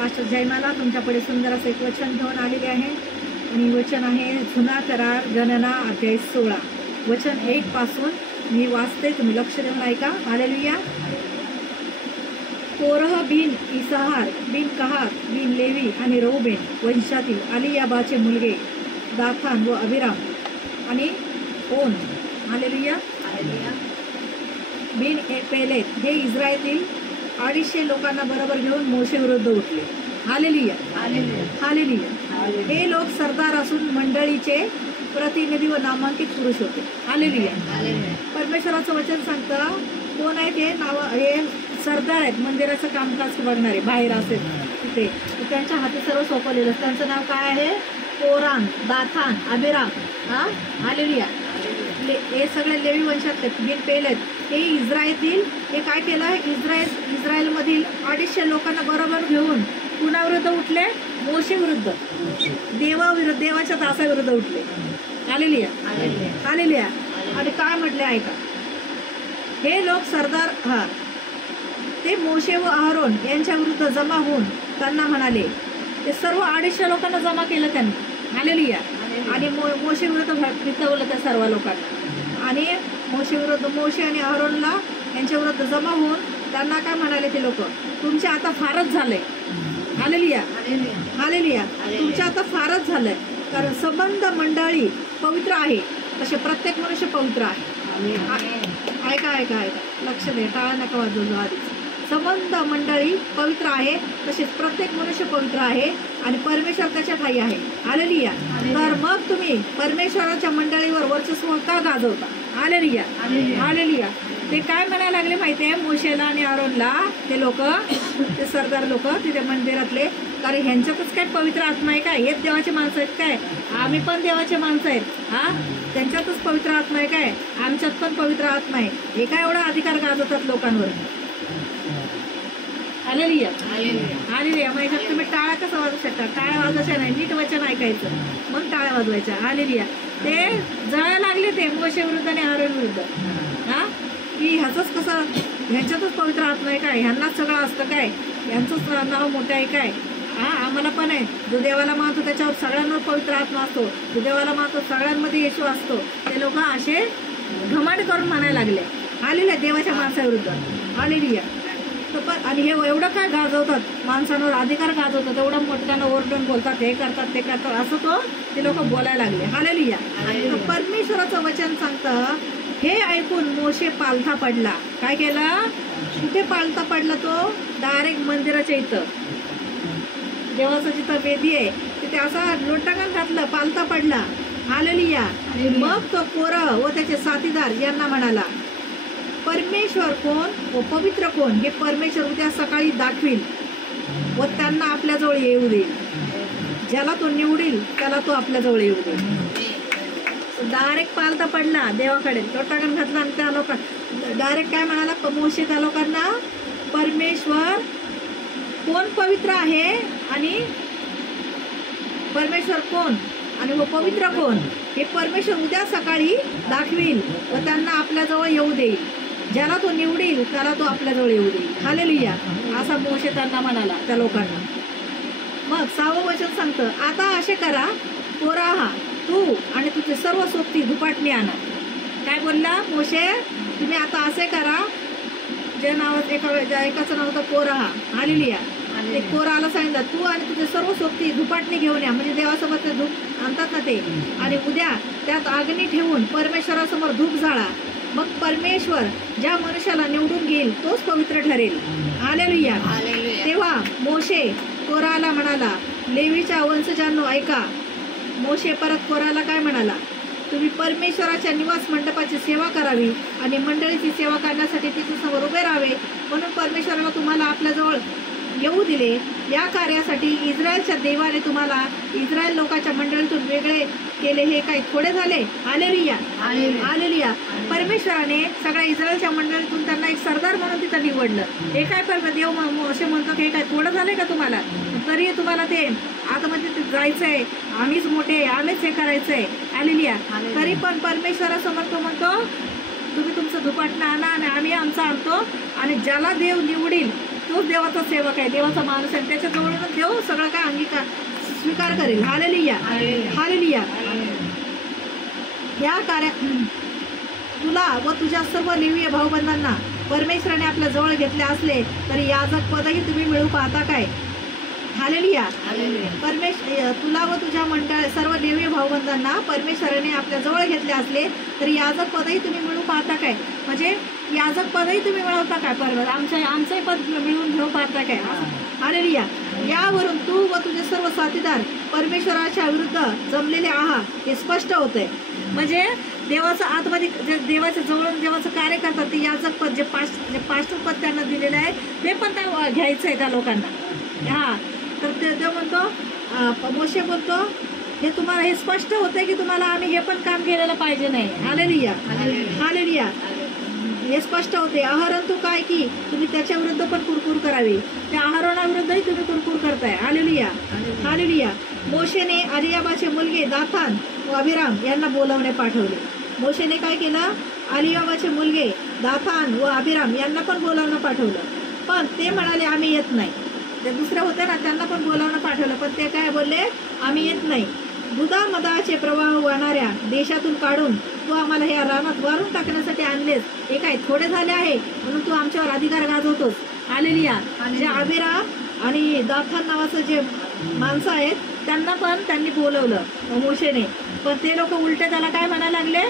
Pastor Jaymala तुमच्यापुढे सुंदर असं एक वचन घेऊन आलेले आहे आणि वचन आहे जुना करार गणना अध्याय 16 वचन 1 पासून मी वाचते, तुम्ही लक्ष देऊन ऐका. हालेलुया. कोरह बिन इसाहार बिन कहात बिन लेवी आणि रौबेन वंशातील अलियाबाचे मुलगे दाथान व अभिराम आणि ओन हालेलुया बिन पेलेत हे इस्रायलीतील 250 लोकांना बरोबर घेऊन मोशे विरुद्ध उठले. Hallelujah hallelujah. हे लोक सरदार असून मंडळीचे प्रतिनिधी व नामांकित पुरुष होते. हालेलुया. परमेश्वराचं वचन सांगतं कोण आहे ते नाव, हे सरदार आहेत, मंदिराचं कामकाज बघणारे बाहेर असेल तिथे, त्यांच्या हाती सर्व सोपवलेलं. त्यांचं नाव काय आहे? कोरान, दाथान, अभिराम. हा हालेलुया. हे सगळे लेवी वंशातले बिन पेलेत हे इस्रायलीतील. हे काय केलं? इस्रायलमधील 250 लोकांना बरोबर घेऊन कुणाविरुद्ध उठले? मोशे विरुद्ध, देवाच्या दासाविरुद्ध उठले. Hallelujah hallelujah. आणि काय म्हटले ऐका, हे लोक सरदार ते मोशे व अहरोन यांच्या विरुद्ध जमा होऊन त्यांना म्हणाले, ते सर्व 250 लोकांना जमा केलं त्यांनी. हालेलुया. आणि मोशे विरुद्ध वितवलं त्या सर्व लोकांना. आणि मोशे आणि अहरोनला यांच्या विरुद्ध जमा होऊन त्यांना काय म्हणाले ते लोक, तुमचे आता फारच झालंय. Hallelujah hallelujah. तुमचे आता फारच झालंय, कारण संबंध मंडळी पवित्र आहे तसे प्रत्येक मनुष्य पवित्र आहे. ऐका ऐका ऐका, लक्ष दे, टाळा नका वाजवू आधीच. संबंध मंडळी पवित्र आहे तसेच प्रत्येक मनुष्य पवित्र आहे आणि परमेश्वर त्याच्या ठाई आहे. हालेलुया. तर मग तुम्ही परमेश्वराच्या मंडळीवर वर्चस्व का गाजवता? Hallelujah hallelujah. ते काय म्हणायला लागले माहितीये मोशेला आणि अहरोनला, ते लोक, ते सरदार लोक तिथे मंदिरातले, कारण ह्यांच्यातच काय पवित्र आत्मा आहे काय? हेच देवाचे माणसं आहेत काय? आम्ही पण देवाचे माणसं आहेत. हा, त्यांच्यातच पवित्र आत्मा आहे काय? आमच्यात पण पवित्र आत्मा आहे. हे काय एवढा अधिकार गाजवतात लोकांवर? Hallelujah hallelujah. मग ह्याच्यात तुम्ही टाळा कसं वाजवू शकता? टाळ्या वाजवायच्या नाही, नीट वचन ऐकायचं मग टाळ्या वाजवायच्या. हालेलुया. ते जळायला लागले ते मोशे विरुद्ध आणि अहरोन विरुद्ध. हा, की ह्याचंच कसं, ह्यांच्यातच पवित्र आत्मा आहे काय? ह्यांनाच सगळं असतं काय? ह्यांचंच नाव मोठं आहे काय? हा, आम्हाला पण आहे. जो देवाला मानतो त्याच्यावर सगळ्यांवर पवित्र आत्मा असतो, जो देवाला मानतो सगळ्यांमध्ये येशू असतो. ते लोक असे घमंड करून म्हणायला लागले. हालेलुया. देवाच्या माणसाविरुद्ध. हालेलुया. आणि हे एवढं काय गाजवतात, माणसांवर अधिकार गाजवतात, एवढं मोठ्यानं ओरडून बोलतात, हे करतात ते करतात, असं ते लोक बोलायला लागले. हालेलुया. परमेश्वराचं वचन सांगतं, हे ऐकून मोशे पालथा पडला. काय केलं? कुठे पालथा पडला? तो डायरेक्ट मंदिराच्या इथं, देवाचं जिथं वेदी आहे तिथे असा लोटांगण घातलं, पालथा पडला. हालेलुया. मग तो कोरह व त्याचे साथीदार यांना म्हणाला, परमेश्वर कोण व पवित्र कोण हे परमेश्वर उद्या सकाळी दाखवील व त्यांना आपल्याजवळ येऊ देईल. ज्याला तो निवडील त्याला तो आपल्याजवळ येऊ देईल. डायरेक्ट पालथा पडला देवाकडे, लोटांगण घातला आणि त्या लोकांना डायरेक्ट काय म्हणाला मोशे त्या लोकांना, परमेश्वर कोण पवित्र आहे आणि परमेश्वर कोण आणि व पवित्र कोण हे परमेश्वर उद्या सकाळी दाखवील व त्यांना आपल्याजवळ येऊ देईल. ज्याला तो निवडील त्याला तो आपल्याजवळ येऊ देईल. हालेलुया. असा मोशे त्यांना म्हणाला त्या लोकांना. मग 6वं वचन सांगतं, आता असे करा, कोराहा तू आणि तुझे सर्व सोबती धुपाटणी आणा. काय बोलला मोशे? तुम्ही आता असे करा, जे नावाचं एकाचं नाव होतं कोराहा. हालेलुया. ते कोराला सांगितलं, तू आणि तुझे सर्व सोबती धुपाटणी घेऊन या, म्हणजे देवासोबत ते धूप आणतात ना ते, आणि उद्या त्यात अग्नी ठेवून परमेश्वरासमोर धूप जाळा. मग परमेश्वर ज्या मनुष्याला निवडून घेईल तोच पवित्र ठरेल. हालेलुया. तेव्हा मोशे कोराला म्हणाला, लेवीच्या वंशजांनो ऐका. मोशे परत कोराला काय म्हणाला, तुम्ही परमेश्वराच्या निवास मंडपाची सेवा करावी आणि मंडळीची सेवा करण्यासाठी तिच्यासमोर उभे राहावे, म्हणून परमेश्वराला तुम्हाला आपल्याजवळ येऊ दिले. या कार्यासाठी इस्रायलच्या देवाने तुम्हाला इस्रायल लोकांच्या मंडळीतून वेगळे केले. हे काही थोडे झाले? Hallelujah hallelujah. परमेश्वराने सगळ्या इस्रायलच्या मंडळीतून त्यांना एक सरदार म्हणून तिथं निवडलं. हे काय देव असे म्हणतो की हे काय थोडं झालंय का तुम्हाला? तरी तुम्हाला ते आतमध्ये जायचंय, आम्हीच मोठे, आम्हीच हे करायचंय. हालेलुया. तरी पण परमेश्वरासमोर तो म्हणतो, तुम्ही तुमचं धुपाटणं आणा आणि आम्ही आमचं आणतो, आणि ज्याला देव निवडील तोच देवाचा सेवक आहे, देवाचा माणूस आहे. त्याच्या जवळून देव सगळं काय अंगीकार स्वीकार करेल. Hallelujah, hallelujah. या कार्या तुला व तुझ्या सर्व लेवीय भाऊबंधांना परमेश्वराने आपल्या जवळ घेतले असले तरी याजक पदही तुम्ही मिळू पाहता काय? हालेलुया. तुला व तुझ्या सर्व लेवीय भाऊबंधांना परमेश्वराने आपल्या जवळ घेतले असले तरी याजक पदही तुम्ही मिळू पाहता काय? म्हणजे याजक पदही तुम्ही मिळवता काय? आमचंही पद मिळवून घेऊ पाहता काय? हालेलुया. यावरून तू व तुझे सर्व साथीदार परमेश्वराच्या विरुद्ध जमलेले आहात हे स्पष्ट होतंय. म्हणजे देवाचं आतमध्ये जे देवाच्या जवळून देवाचं कार्य करतात ते याजक पद जे पास्टर पद त्यांना दिलेलं आहे ते पण त्या घ्यायचं आहे त्या लोकांना. हा, तर ते देव म्हणतो, मोशे बोलतो, हे तुम्हाला हे स्पष्ट होतंय की तुम्हाला आम्ही हे पण काम केलेलं पाहिजे नाही. Hallelujah, hallelujah. हे स्पष्ट होते. अहरोन तू काय की तुम्ही त्याच्या विरुद्ध पण कुरकुर करावी, त्या अहरोनाविरुद्धही तुम्ही कुरकुर करताय. Hallelujah, hallelujah. मोशेने अलियाबाचे मुलगे दाथान व अभिराम यांना बोलावणे पाठवले. मोशेने काय केलं? अलियाबाचे मुलगे दाथान व अभिराम यांना पण बोलावणं पाठवलं, पण ते म्हणाले आम्ही येत नाही. ते दुसरे होते ना, त्यांना पण बोलावणं पाठवलं, पण ते काय बोलले? आम्ही येत नाही. दुधामदाचे प्रवाह वाहणाऱ्या देशातून काढून तू आम्हाला ह्या रानात वारून टाकण्यासाठी आणलेस, हे काय थोडे झाले आहे म्हणून तू आमच्यावर अधिकार गाजवतोस. हालेलुया. जे अभिराम आणि दाथान नावाचं जे माणसं आहेत त्यांना पण त्यांनी बोलवलं मोशेने, पण ते लोक उलटे त्याला काय म्हणायला लागले?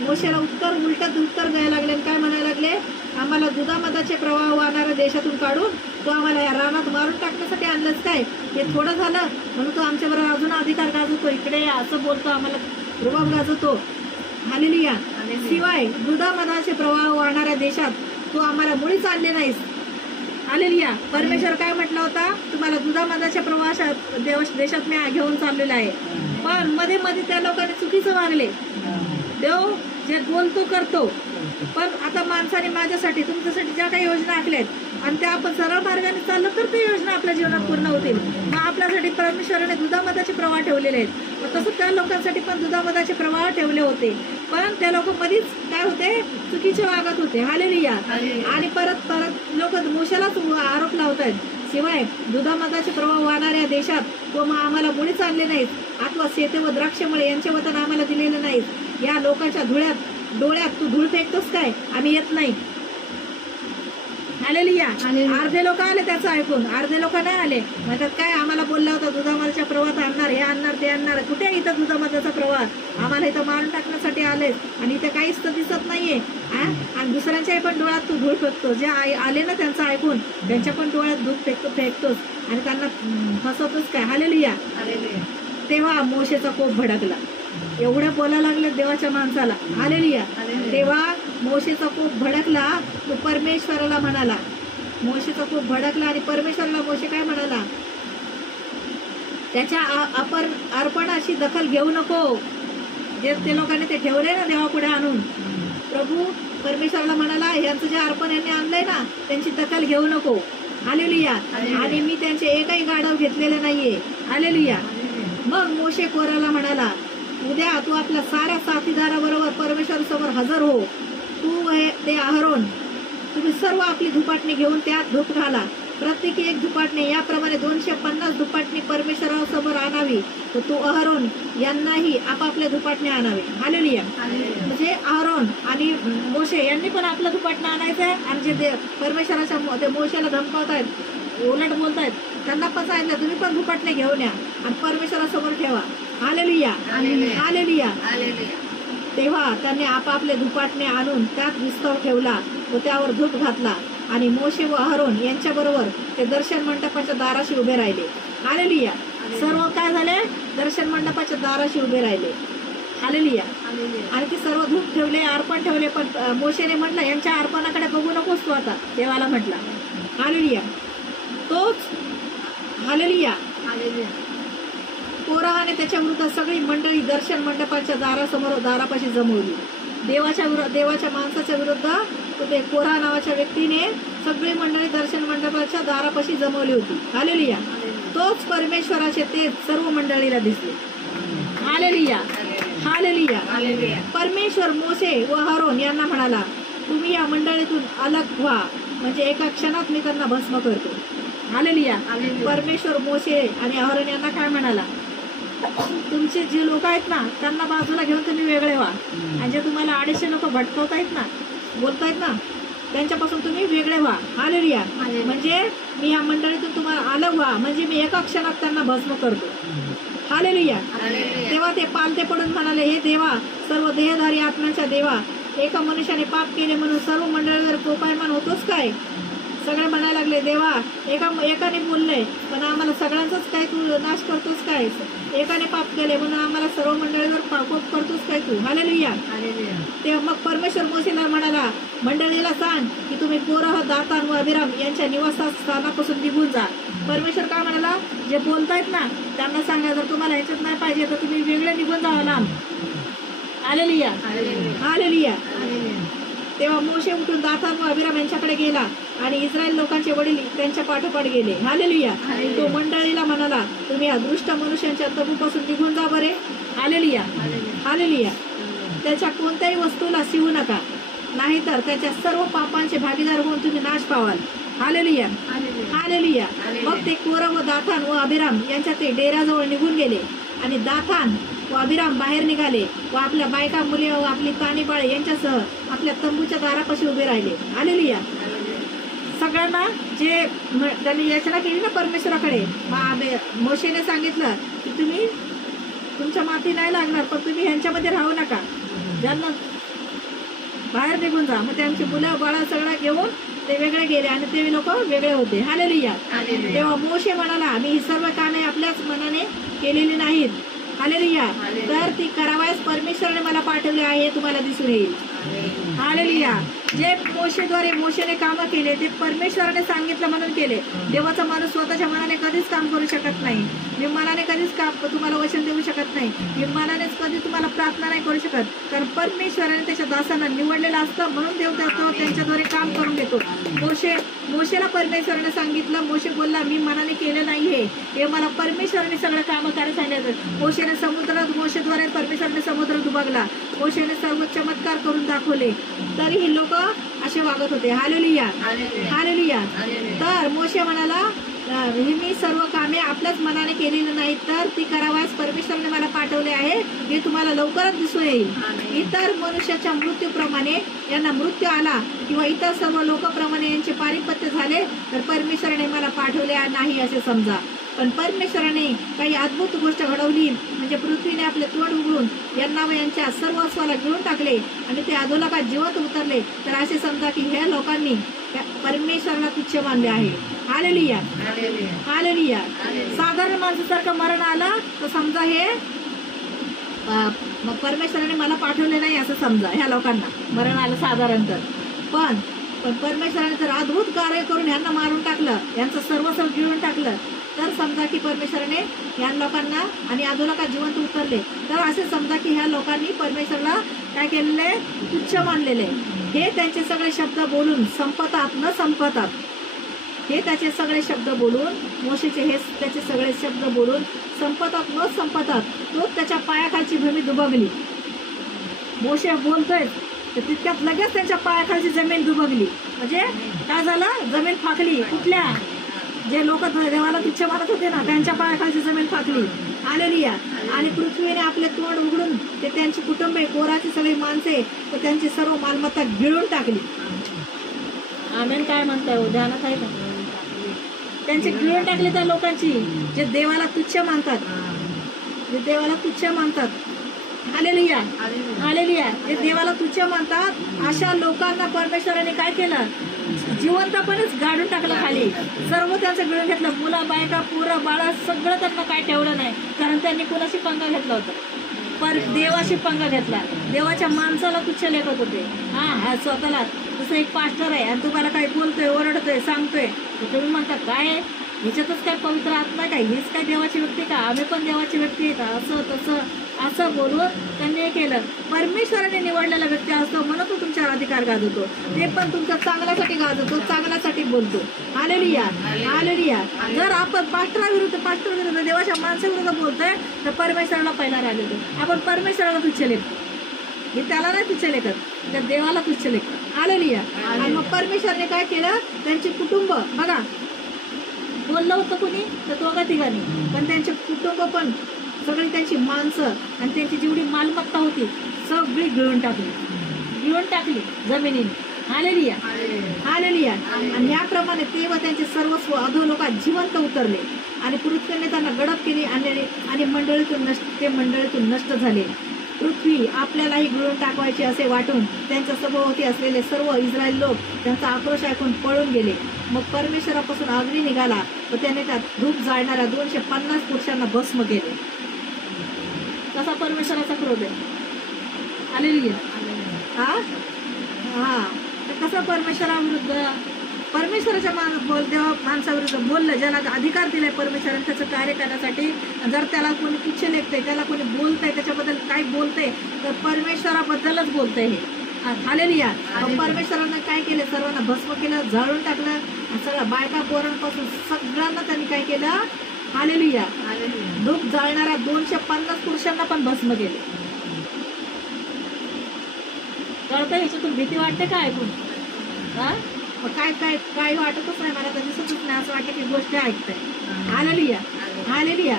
मोशेला उलटं उत्तर द्यायला लागले. काय म्हणायला लागले? आम्हाला दुधामदाचे प्रवाह वाहणाऱ्या देशातून काढून तू आम्हाला या रानात मारून टाकण्यासाठी आणलंच काय? हे थोडं झालं म्हणून तू आमच्याबरोबर अजून अधिकार गाजवतो, इकडे असं बोलतो, आम्हाला रुबाब गाजवतो. हालेलुया. शिवाय दुधामदाचे प्रवाह वाहणाऱ्या देशात तू आम्हाला मुळीच आणले नाहीस. हालेलुया. परमेश्वर काय म्हटलं होता? तुम्हाला दुधामदाच्या प्रवाहात देशात मी घेऊन चाललेला आहे, पण मध्ये मध्ये त्या लोकांनी चुकीचं वागले. देव जे बोलतो करतो, पण आता माणसाने माझ्यासाठी तुमच्यासाठी ज्या काही योजना आखल्यात आणि त्या आपण सरळ मार्गाने चाललं तर ते योजना आपल्या जीवनात पूर्ण होतील. मग आपल्यासाठी परमेश्वराने दुधामदाचे प्रवाह ठेवलेले आहेत, मग तसं त्या लोकांसाठी पण दुधामदाचे प्रवाह ठेवले होते, पण त्या लोक मधीच काय होते? चुकीचे वागत होते. हालेलुया. आणि परत लोक मोशेलाच आरोप लावतात. शिवाय दुधामदाचे प्रवाह वाहणाऱ्या देशात तो मग आम्हाला मुळीच आणले नाहीत, अथवा शेते व द्राक्षमुळे यांचे वतन आम्हाला दिलेलं नाहीत. या लोकांच्या डोळ्यात तू धूळ फेकतोस काय? आम्ही येत नाही. हालेलुया. अर्धे लोक आले त्याचं ऐकून, अर्धे लोक नाही आले. म्हणतात काय आम्हाला बोलला होता दुधामदाच्या प्रवाहात आणणार, हे आणणार, ते आणणार. कुठे इथं दुधामदाचा प्रवाह? आम्हाला इथं मारून टाकण्यासाठी आलेस आणि इथे काहीच तर दिसत नाहीये. आणि दुसऱ्यांच्याही पण डोळ्यात तू धूळ फेकतो. जे आले ना त्यांचं ऐकून त्यांच्या पण डोळ्यात धूळ फेकतोस आणि त्यांना फसवतोस काय? हालेलुया. तेव्हा मोशेचा कोप भडकला. एवढ्या बोलायला लागले देवाच्या माणसाला. हालेलुया. तेव्हा मोशेचा कोप भडकला. तो परमेश्वराला म्हणाला, मोशेचा कोप भडकला आणि परमेश्वराला मोशे काय म्हणाला? त्याच्या अर्पणाची दखल घेऊ नको. जे ते लोकांनी ते ठेवले ना देवापुढे आणून, प्रभू परमेश्वराला म्हणाला यांचं जे अर्पण यांनी आणलंय ना त्यांची दखल घेऊ नको. हालेलुया. आणि मी त्यांचे एकही गाढव घेतलेले नाहीये. हालेलुया. मग मोशे कोराला म्हणाला, उद्या तू आपल्या साऱ्या साथीदाराबरोबर परमेश्वर समोर हजर हो. तू ते अहरोन तुम्ही सर्व आपली धुपाटणी घेऊन त्यात धूप घाला. प्रत्येकी एक धुपाटणी, याप्रमाणे 250 धुपाटणी परमेश्वरासमोर आणावी. तर तू अहरोन यांनाही आपापल्या धुपाटणी आणावे. हालेलुया. म्हणजे अहरोन आणि मोशे यांनी पण आपलं धुपाटणं आणायचंय आणि जे परमेश्वराच्या ते मोशेला धमकावतायत, उलट बोलतायत, त्यांना पण सांगितलं तुम्ही पण धुपाटणे घेऊन या आणि परमेश्वरासमोर ठेवा. Hallelujah, hallelujah. तेव्हा त्यांनी आपापले धुपाटणे आणून त्यात विस्तव ठेवला व त्यावर धूप घातला आणि मोशे व अहरोन यांच्याबरोबर ते दर्शन मंडपाच्या दाराशी उभे राहिले. हालेलुया. सर्व काय झाले? दर्शन मंडपाच्या दाराशी उभे राहिले. हालेलुया. आणि ते सर्व धूप ठेवले, अर्पण ठेवले, पण मोशेने म्हटलं यांच्या अर्पणाकडे बघू नकोस तू आता. देवाला म्हटला. हालेलुया. तोच हालेलुया. कोराहाने त्याच्या विरुद्ध सगळी मंडळी दर्शन मंडपाच्या दारापाशी जमवली. देवाच्या माणसाच्या विरुद्ध ते कोराह नावाच्या व्यक्तीने सगळी मंडळी दर्शन मंडपाच्या दारापाशी जमवली होती. हालेलुया. तोच परमेश्वराचे ते सर्व मंडळीला दिसले. Hallelujah, hallelujah. परमेश्वर मोशे व अहरोन यांना म्हणाला, तुम्ही या मंडळीतून अलग व्हा, म्हणजे एका क्षणात मी त्यांना भस्म करतो. हालेलुया. परमेश्वर मोशे आणि अहरोन यांना काय म्हणाला, तुमचे जे लोक आहेत ना त्यांना बाजूला घेऊन तुम्ही वेगळे व्हा, आणि जे तुम्हाला 250 लोक भटकवतायत ना, बोलतायत ना, त्यांच्यापासून तुम्ही वेगळे व्हा. हालेलुया. म्हणजे मी या मंडळीतून तुम्हाला अलग व्हा, म्हणजे मी एका क्षणात त्यांना भस्म करतो. हालेलुया. तेव्हा ते पालते पडून म्हणाले, हे देवा, सर्व देहधारी आत्म्यांच्या देवा, एका मनुष्याने पाप केले म्हणून सर्व मंडळीवर कोपायमान होतोच काय? सगळे म्हणायला लागले, देवा, एकाने बोलले पण आम्हाला सगळ्यांचाच काय तू नाश करतोस काय? एकाने पाप केले म्हणून आम्हाला सर्व मंडळीवर कोप करतोस काय तू? हालेलुया. तेव्हा मग परमेश्वर मोशेला म्हणाला, मंडळीला सांग की तुम्ही कोरह, दातान व अबिराम यांच्या निवासस्थानापासून निघून जा. परमेश्वर काय म्हणाला, जे बोलतायत ना त्यांना सांगा, जर तुम्हाला ह्याच्यात नाही पाहिजे तर तुम्ही वेगळे निघून जावा लांब. हालेलुया. हालेलुया. तेव्हा मोशे उठून दातान व अबिराम यांच्याकडे गेला आणि इस्रायल लोकांचे वडील त्यांच्या पाठोपाठ गेले. हालेलुया. तो मंडळीला म्हणाला, तुम्ही या दृष्ट मनुष्यांच्या तबूपासून निघून जा बरे. हालेलुया. हालेलुया. त्याच्या कोणत्याही वस्तूला शिवू नका, नाहीतर त्याच्या सर्व पापांचे भागीदार होऊन तुम्ही नाश पावाल. हालेलुया. हालेलुया. मग ते कोरह व दातान व अबिराम यांच्या ते डेऱ्याजवळ निघून गेले, आणि दातान व अबिराम बाहेर निघाले व आपल्या बायका, मुले व आपली ताणी बाळे यांच्यासह आपल्या तंबूच्या दारापाशी उभे राहिले. हालेलुया. सगळ्यांना जे त्यांनी याचना केली ना परमेश्वराकडे, मोशेने सांगितलं की तुम्ही तुमच्या माती नाही लागणार, पण तुम्ही ह्यांच्यामध्ये राहू नका, ज्यांना बाहेर निघून जा. मग त्यांची मुलं बाळा सगळं घेऊन ते वेगळे गेले आणि ते लोक वेगळे होते. हालेलुया. तेव्हा मोशे म्हणाला, मी ही सर्व कामे आपल्याच मनाने केलेली नाहीत. हालेलुया. तर ती करावयास परमेश्वराने मला पाठवले आहे हे तुम्हाला दिसून येईल. हालेलुया. जे मोशेने कामं केले ते परमेश्वराने सांगितलं म्हणून केले. देवाचा माणूस स्वतःच्या मनाने कधीच काम करू शकत नाही. मी मनाने कधीच तुम्हाला वचन देऊ शकत नाही. मी मनानेच कधी तुम्हाला प्रार्थना नाही करू शकत, कारण परमेश्वराने त्याच्या दासांना निवडलेलं असतं, म्हणून देव त्यांच्याद्वारे काम करून देतो. मोशेला परमेश्वराने सांगितलं, मोशे बोलला, मी मनाने केलं नाही, हे मला परमेश्वराने सगळं कामं करायला सांगितलं. मोशेद्वारे परमेश्वराने समुद्र दुभागला, मोशेने सर्व चमत्कार करून दाखवले, तरीही लोक असे वागत होते. हालेलुया. हालेलुया. तर मोशे म्हणाला, मी सर्व कामे आपल्याच मनाने केलेली नाही, तर ती करावयास परमेश्वराने मला पाठवले आहे हे तुम्हाला लवकरच दिसून येईल. इतर मनुष्याच्या मृत्यूप्रमाणे यांना मृत्यू आला किंवा इतर सर्व लोकांप्रमाणे यांचे पारिपत्य झाले तर परमेश्वराने मला पाठवले नाही असे समजा. पण परमेश्वराने काही अद्भुत गोष्ट घडवली, म्हणजे पृथ्वीने आपले तोंड उघडून यांना व यांच्या सर्व अस्वाला घेऊन टाकले आणि ते अधोलोकात जिवंत उतरले, तर असे समजा की ह्या लोकांनी परमेश्वराला तुच्छ मानले आहे. हालेलुया. हालेलुया. साधारण माणसासारखं मरण आलं तर समजा हे परमेश्वराने मला पाठवले नाही असं समजा. ह्या लोकांना मरण आलं साधारण तर, पण परमेश्वराने जर अद्भुत कार्य करून ह्यांना मारून टाकलं, यांचं सर्वस्व गिळून टाकलं, तर समजा की परमेश्वराने ह्या लोकांना आणि अधोलोकात जिवंत उतरले, तर असे समजा की ह्या लोकांनी परमेश्वराला काय केलेले, तुच्छ मानलेले. हे त्यांचे सगळे शब्द बोलून संपतात न संपतात, हे त्याचे सगळे शब्द बोलून, मोशेचे हे त्याचे सगळे शब्द बोलून संपतात न संपतात, तो त्याच्या पायाखालची भूमी दुबगली. मोशे बोलतोय तर तितक्यात लगेच त्यांच्या पायाखालची जमीन दुबगली. म्हणजे काय झालं, जमीन फाकली. कुठल्या, जे लोक देवाला तुच्छ मानत होते ना, त्यांच्या पायाखालची जमीन फाकली. हालेलुया. आणि पृथ्वीने आपले तोंड उघडून ते त्यांची कुटुंबे, कोराची सगळी माणसे व त्यांची सर्व मालमत्ता गिळून टाकली. आमेन. काय म्हणताय हो, ध्यानात आहे का? त्यांची गिळून टाकली त्या लोकांची, जे देवाला तुच्छ मानतात, जे देवाला तुच्छ मानतात. हालेलुया. हालेलुया. जे देवाला तुच्छ मानतात अशा लोकांना परमेश्वराने काय केलं, जिवंतपणेच गाडून टाकलं खाली. सर्व त्यांचं गिळून घेतलं. मुलं, बायका, पोरं, बाळा सगळं त्यांना काय ठेवलं नाही, कारण त्यांनी कुणाशी पंगा घेतला होता, पर देवाशी पंगा घेतला. देवाच्या माणसाला तुच्छ लेखत होते. हा स्वतःला जसं एक पास्टर आहे आणि तुम्हाला काही बोलतोय, ओरडतोय, सांगतोय, तर तुम्ही म्हणता काय ह्याच्यातच काय पवित्र आत्मा काय, हीच काय देवाची व्यक्ती का, आम्ही पण देवाची व्यक्ती आहे का, असं तसं असं बोलून त्यांनी हे केलं. परमेश्वराने निवडलेला व्यक्ती असतो म्हणून तो तुमच्यावर अधिकार गाजवतो, ते पण तुमच्या चांगल्यासाठी गाजवतो, चांगल्यासाठी बोलतो. हालेलुया. हालेलुया. जर आपण पास्टर विरुद्ध देवाच्या माणसाविरुद्ध बोलतोय तर परमेश्वराला पहिला राग येतो. आपण परमेश्वराला तुच्छ लेखतो, हे त्याला नाही तुच्छ लेखत, तर देवाला तुच्छ लेखतो. हालेलुया. आणि मग परमेश्वरने काय केलं, त्यांचे कुटुंब बघा, बोललं होतं कुणी तर दोघा तिघांनी, पण त्यांचे कुटुंब पण सगळी, त्यांची माणसं आणि त्यांची जेवढी मालमत्ता होती सगळी गिळून टाकली जमिनीने. Hallelujah, hallelujah. आणि याप्रमाणे ते व त्यांचे सर्वस्व अधोलोकात जिवंत उतरले आणि पृथ्वीने त्यांना गडप केली आणि मंडळीतून नष्ट झाले. पृथ्वी आपल्यालाही गिळून टाकवायची असे वाटून त्यांच्या सभोवती असलेले सर्व इस्रायल लोक त्यांचा आक्रोश ऐकून पळून गेले. मग परमेश्वरापासून अग्नी निघाला व त्याने त्यात धूप जाळणाऱ्या 250 पुरुषांना भस्म केले. कसा परमेश्वराचा क्रोध आहे. हालेलुया. हा तर कसं परमेश्वराच्या माणसाविरुद्ध बोललं, ज्याला अधिकार दिलाय परमेश्वराने त्याचं कार्य करण्यासाठी. जर त्याला कोणी तुच्छ लेखतंय, त्याला कोणी बोलतंय, त्याच्याबद्दल काही बोलतंय तर परमेश्वराबद्दलच बोलतंय हे. हालेलुया. परमेश्वरानं काय केलं, सर्वांना भस्म केलं, जाळून टाकलं. सगळ्या बायका पोरांपासून सगळ्यांना त्यांनी काय केलं. हालेलुया. धूप जाळणाऱ्या 250 पुरुषांना पण भस्म केले. कळतं, याच्यातून भीती वाटते का ऐकून? काय वाटतच नाही मला, तर दिसतच नाही, असं वाटतं की गोष्ट ऐकताय. Hallelujah, hallelujah.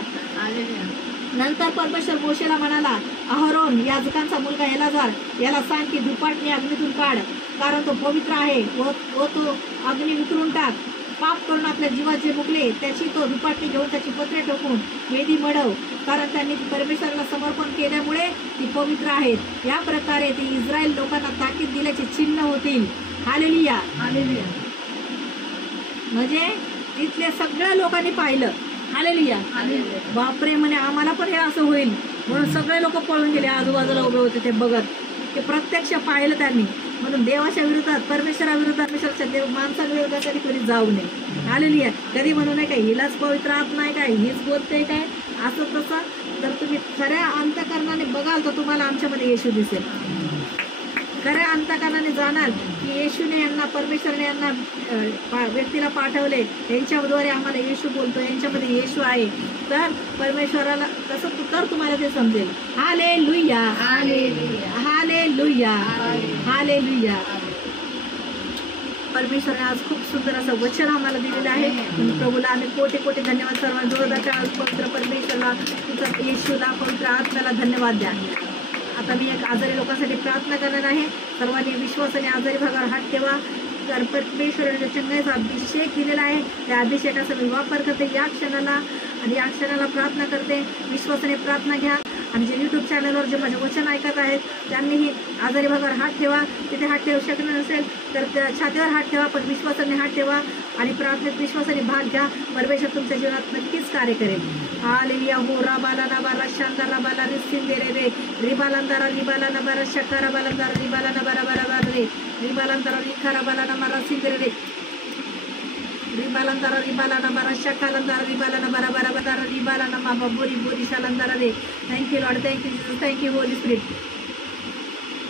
नंतर परमेश्वर मोशेला म्हणाला, अहरोन याजकांचा मुलगा एलाजार याला सांग की दुपाटणी अग्नीतून काढ, कारण तो पवित्र आहे, व तो अग्नी विकरून टाक. पाप करून आपल्या जीवात जे मुकले त्याची तो दुपाटणी घेऊन त्याची पत्रे ठोकून वेदी मडव, कारण त्यांनी परमेश्वराला समर्पण केल्यामुळे ती पवित्र आहेत. या प्रकारे ती इस्रायल लोकांना ताकीद दिल्याचे चिन्ह होतील. Hallelujah, hallelujah. म्हणजे तिथल्या सगळ्या लोकांनी पाहिलं. हालेलुया. बापरे म्हणे, आम्हाला पण हे असं होईल म्हणून सगळे लोक पळून गेले. आजूबाजूला उभे होते ते बघत, ते प्रत्यक्ष पाहिलं त्यांनी. म्हणून देवाच्या विरोधात, परमेश्वराविरोधात, माणसाविरोधात कधी कोणी जाऊ नये. हालेलुया. कधी म्हणू नये काय हिलाच पवित्र आत नाही काय, हीच बोलते काय, असं तसं. तर तुम्ही खऱ्या अंतःकरणाने बघाल तर तुम्हाला आमच्यामध्ये येशू दिसेल. खऱ्या अंतःकरणाने जाणार की येशूने यांना, परमेश्वरने यांना व्यक्तीला पाठवले, यांच्याद्वारे आम्हाला येशू बोलतो, यांच्यामध्ये येशू आहे. तर परमेश्वराला कसं तर तुम्हाला ते समजेल. Hallelujah, hallelujah, hallelujah. परमेश्वराने आज खूप सुंदर असं वचन आम्हाला दिलेलं आहे. प्रभूला आम्ही कोटी कोटी धन्यवाद. सर्वांना जोरदार पवित्र परमेश्वरला, तुमचा येशूला, पवित्र आत्म्याला धन्यवाद द्या. आता मी एक आजारी लोकांसाठी प्रार्थना करणार आहे. सर्वांनी विश्वासाने आजारी भागावर हात ठेवा. तर परमेश्वराने चंगाईचा अभिषेक दिलेला आहे, त्या अभिषेकाचा मी वापर करते या क्षणाला, आणि या क्षणाला प्रार्थना करते. विश्वासाने प्रार्थना घ्या. आणि जे यूट्यूब चॅनलवर जे माझे वचन ऐकत आहेत त्यांनीही आजारी भागावर हात ठेवा. तिथे हात ठेवू शकत नसेल तर त्या छातीवर हात ठेवा, पण विश्वासाने हात ठेवा आणि प्रार्थनेत विश्वासाने भाग घ्या. परमेश्वर तुमच्या जीवनात नक्कीच कार्य करेल. हालेलुया. हो राबाला नाबाला शांता राबाला रिसिंदे रे रे रिबालांदारा रिबाला नबारा शकारा बालांदारा रिबाला नबारा बराबर रे रिबालांदारा रिखारा बाला नबारा सिंदे रे रिबालांदारा रिबाला नबारा शकालांदारा रिबाला नबारा बराबर रिबाला नमा बोरी बोरी शालांदारा रे. Thank you Lord, thank you Jesus, thank you Holy Spirit,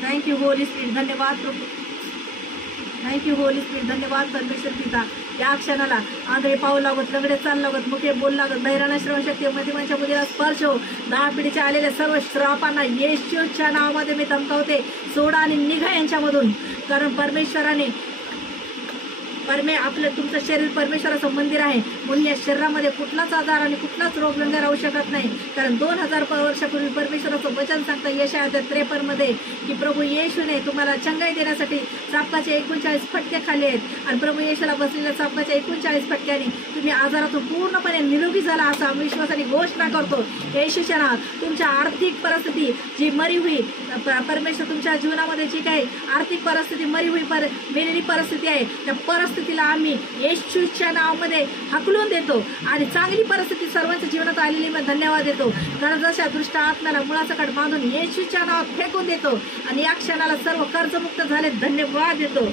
thank you Holy Spirit. धन्यवाद प्रभू, थँक्यू होली स्पिरिट. धन्यवाद परमेश्वर पिता. या क्षणाला आंधळे पाहू लागत, लंगडे चाल लागत, मुखे बोल लागत, बहिराणा श्रवणशक्ती मध्यमांच्या बुद्धीला स्पर्श हो. 10 पिढीच्या आलेल्या सर्व श्रापांना येशूच्या नावामध्ये मी धमकावते. सोडा आणि निघा यांच्यामधून. कारण परमेश्वराने आपलं तुमचं शरीर परमेश्वराचं मंदिर आहे, म्हणून या शरीरामध्ये कुठलाच आजार आणि कुठलाच रोग लंगा राहू शकत नाही. कारण 2000 वर्षापूर्वी परमेश्वराचं वचन सांगतं यशाया 53 मध्ये की प्रभू येशूने तुम्हाला चंगाई देण्यासाठी चापकाचे 39 फटके खाल्ले आहेत, आणि प्रभू येशूला बसलेल्या चापकाच्या 39 फटक्याने तुम्ही आजारातून पूर्णपणे निरोगी झाला असा विश्वासाने घोषणा करतो. येशूच्या नावात तुमच्या आर्थिक परिस्थिती जी मरी हुई, परमेश्वर तुमच्या जीवनामध्ये जी काही आर्थिक परिस्थिती मरी हुई मेलेली परिस्थिती आहे, त्या परिस्थितीला आम्ही येशूच्या नावामध्ये हकलून देतो, आणि चांगली परिस्थिती सर्वांच्या जीवनात आलेली मी धन्यवाद देतो. कर्जाच्या दृष्ट आत्म्याला मुळासकट बांधून येशूच्या नावात फेकून देतो, आणि या क्षणाला सर्व कर्जमुक्त झाले धन्यवाद देतो.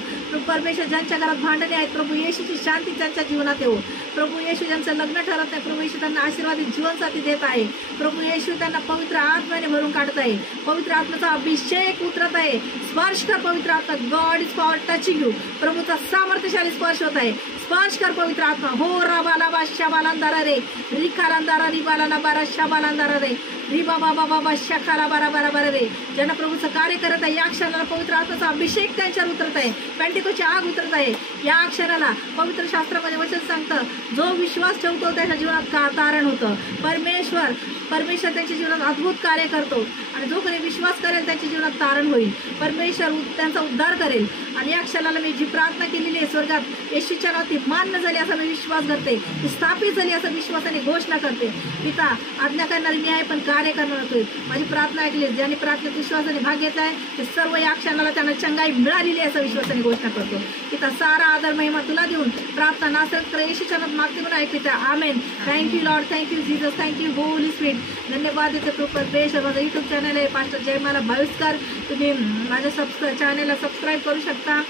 परमेश्वर ज्यांच्या घरात भांडणे आहेत, प्रभू येशूची शांती त्यांच्या जीवनात येऊ. प्रभू येशू ज्यांचं लग्न ठरत नाही, प्रभू येशू त्यांना आशीर्वादित जीवनसाथी देत आहे. प्रभू येशू त्यांना पवित्र आत्म्याने भरून काढत आहे. पवित्र आत्म्याचा अभिषेक उतरत आहे. स्पर्श कर पवित्र आत्मा. God is power touching you. प्रभूचा सामर्थ्यशाली स्पर्श होत आहे. स्पर्श कर पवित्र आत्मा. हो राबाला बा शाबालांदारा रे रिकालांदारा रिबाला बारा शाबालांदारा रे रिबा बाबा बाबा शाखाला बारा बारा बारा रे. ज्यांना प्रभूचं कार्य करत आहे या क्षणाला पवित्र आत्म्याचा अभिषेक त्यांच्यावर उतरत आहे. पेंटिकोची आग उतरत आहे या क्षणाला. पवित्र शास्त्रामध्ये वचन सांगतं जो विश्वास ठेवतो त्याच्या जीवनात तारण होतं. परमेश्वर त्यांच्या जीवनात अद्भुत कार्य करतो आणि जो कोणी विश्वास करेल त्याच्या जीवनात तारण होईल. परमेश्वर त्यांचा उद्धार करेल. आणि या क्षणाला मी जी प्रार्थना केलेली आहे स्वर्गात येशूच्या नावात मान्य झाली असा मी विश्वास करते. ती स्थापित झाली असं विश्वासाने घोषणा करते. पिता आज्ञा करणारी मी आहे पण कार्य करणार तू. माझी प्रार्थना ऐकली. ज्यांनी प्रार्थनेत विश्वासाने भाग घेतलाय ते सर्व या क्षणाला त्यांना चंगाई मिळालेली आहे असं विश्वासाने घोषणा करतो. पिता सारा आदर महिमा तुला देऊन प्रार्थना नासरत येशूच्या नावात मागते म्हणून ऐक पिता. Amen. Thank you Lord. Thank you Jesus. Thank you Holy Spirit. धन्यवाद देते कृपा देश. माझं युट्यूब चॅनल आहे पास्टर जयमाला भाविस्कर. तुम्ही माझ्या चॅनलला सबस्क्राईब करू शकता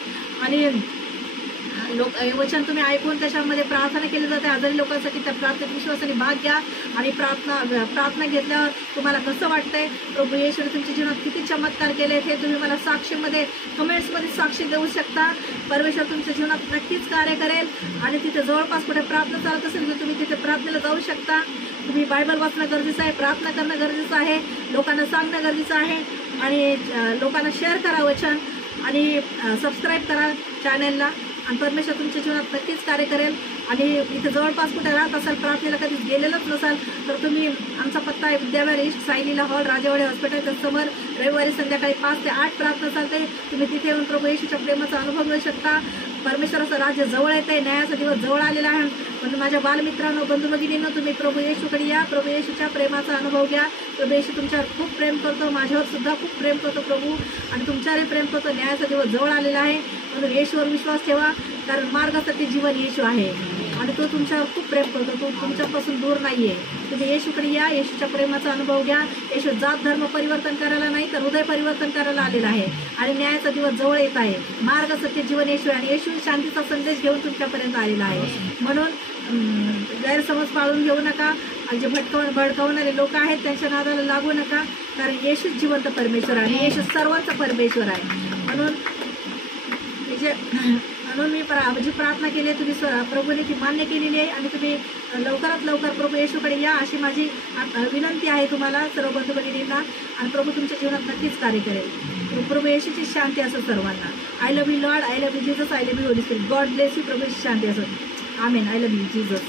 आणि वचन तुम्ही ऐकून त्याच्यामध्ये प्रार्थना केली जाते आजारी लोकांसाठी. त्या प्रार्थनेत विश्वासाने भाग घ्या आणि प्रार्थना घेतल्यावर तुम्हाला कसं वाटतंय, प्रभू येशूने तुमच्या जीवनात किती चमत्कार केले हे तुम्ही मला साक्षीमध्ये कमेंट्समध्ये साक्षी देऊ शकता. परमेश्वर तुमच्या जीवनात नक्कीच कार्य करेल. आणि तिथे जवळपास कुठे प्रार्थना चालत असेल तर तुम्ही तिथे प्रार्थनेला जाऊ शकता. तुम्ही बायबल वाचणं गरजेचं आहे, प्रार्थना करणं गरजेचं आहे, लोकांना सांगणं गरजेचं आहे आणि लोकांना शेअर करा वचन आणि सबस्क्राईब करा चॅनलला. आणि परमेश्वर तुमच्या जीवनात नक्कीच कार्य करेल. आणि इथे जवळपास कुठे राहत असाल, प्रार्थनेला कधीच गेलेलंच नसाल तर तुम्ही आमचा पत्ता आहे विद्याविहार ईस्ट सायलीला हॉल राजेवाडी हॉस्पिटलच्या समोर. रविवारी संध्याकाळी 5 ते 8 प्रार्थना चालते. तुम्ही तिथे येऊन प्रभू येशूच्या प्रेमाचा अनुभव घेऊ शकता. परमेश्वराचं राज्य जवळ येते. न्यायाचा दिवस जवळ आलेला आहे. पण माझ्या बालमित्रांनो बंधू भगिनींनो तुम्ही प्रभू येशूकडे या. प्रभू येशूच्या प्रेमाचा अनुभव घ्या. प्रभू येशू तुमच्यावर खूप प्रेम करतो. माझ्यावर सुद्धा खूप प्रेम करतो प्रभू आणि तुमच्यावरही प्रेम करतो. न्यायाचा दिवस जवळ आलेला आहे म्हणून येशूवर विश्वास ठेवा. कारण मार्गासाठी जीवन येशू आहे आणि तो तुमच्यावर खूप प्रेम करतो. तो तुमच्यापासून दूर नाही आहे. तुम्ही येशूकडे या. येशूच्या प्रेमाचा अनुभव घ्या. येशू जात धर्म परिवर्तन करायला नाही तर हृदय परिवर्तन करायला आलेला आहे आणि न्यायाचा दिवस जवळ येत आहे. मार्ग सत्य जीवन येशू आणि येशू शांतीचा संदेश घेऊन तुमच्यापर्यंत आलेला आहे. म्हणून गैरसमज पाळून घेऊ नका. जे भडकवणारे लोक आहेत त्यांच्या नादाला लागू नका. कारण येशूच जिवंत परमेश्वर आहे आणि येशू सर्वांचा परमेश्वर आहे. म्हणून मी जी प्रार्थना केली आहे तुम्ही प्रभूने ती मान्य केलेली आहे आणि तुम्ही लवकरात लवकर प्रभू येशूकडे या अशी माझी विनंती आहे तुम्हाला सर्व बंधू भगिनींना. आणि प्रभू तुमच्या जीवनात नक्कीच कार्य करेल. प्रभू येशूची शांती असो सर्वांना. I love you Lord. I love you Jesus. I love you Holy Spirit. God bless you. प्रभूची शांती असो. Amen. I love you Jesus.